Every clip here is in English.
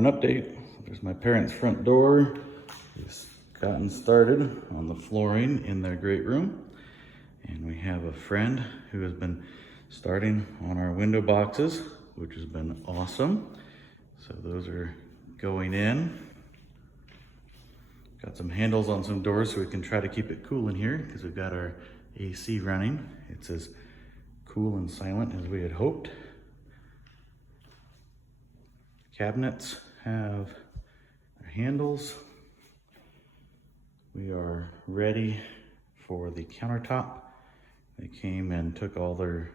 An update, there's my parents' front door. It's gotten started on the flooring in their great room. And we have a friend who has been starting on our window boxes, which has been awesome. So those are going in. Got some handles on some doors so we can try to keep it cool in here because we've got our AC running. It's as cool and silent as we had hoped. Cabinets have their handles. We are ready for the countertop. They came and took all their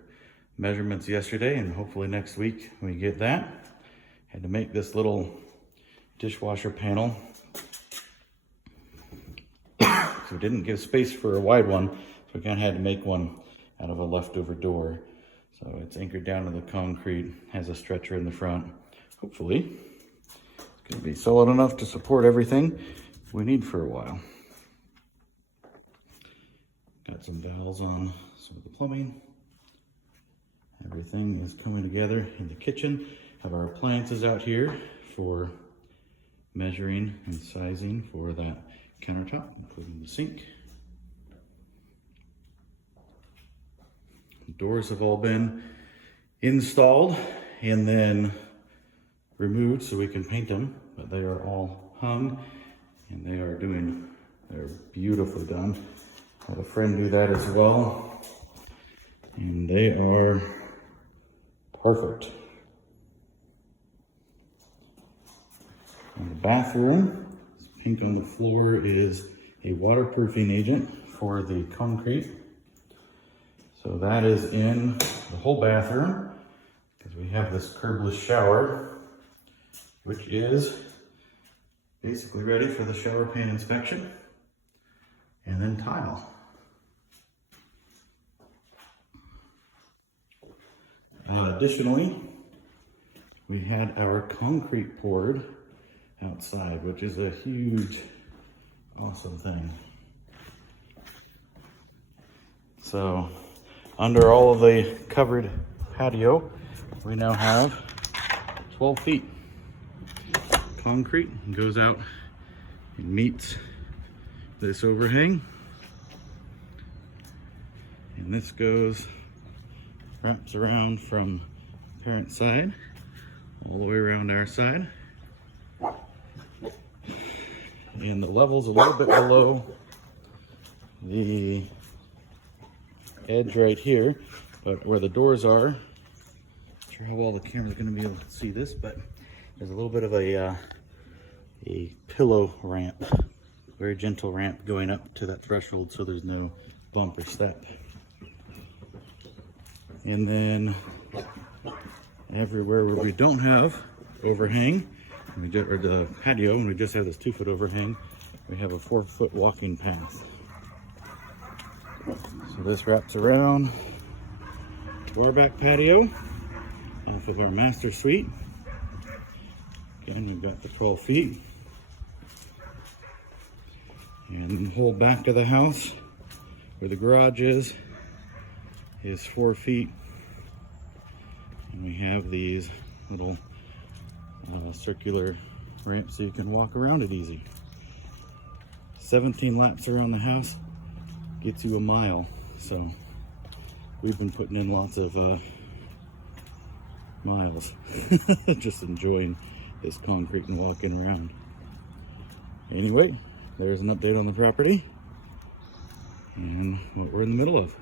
measurements yesterday, and hopefully next week we get that. Had to make this little dishwasher panel. So we didn't give space for a wide one, so we kind of had to make one out of a leftover door. So it's anchored down to the concrete, has a stretcher in the front. Hopefully it's going to be solid enough to support everything we need for a while. Got some valves on some of the plumbing. Everything is coming together in the kitchen. Have our appliances out here for measuring and sizing for that countertop, including the sink. The doors have all been installed and then removed so we can paint them, but they are all hung and they're beautifully done. Had a friend do that as well, and they are perfect. In the bathroom, pink on the floor is a waterproofing agent for the concrete. So that is in the whole bathroom because we have this curbless shower, which is basically ready for the shower pan inspection, and then tile. Additionally, we had our concrete poured outside, which is a huge, awesome thing. So, under all of the covered patio, we now have 12 feet. Concrete goes out and meets this overhang, and this wraps around from parent side all the way around our side, and the level's a little bit below the edge right here, but where the doors are, not sure how well the camera's going to be able to see this, but there's a little bit of a pillow ramp, very gentle ramp going up to that threshold so there's no bump or step. And then everywhere where we don't have overhang, or the patio, and we just have this 2-foot overhang, we have a 4-foot walking path. So this wraps around to our back patio off of our master suite. Again, we've got the 12 feet. And the whole back of the house, where the garage is 4 feet. And we have these little circular ramps so you can walk around it easy. 17 laps around the house gets you a mile. So we've been putting in lots of miles, just enjoying this concrete and walking around. Anyway, there's an update on the property and what we're in the middle of.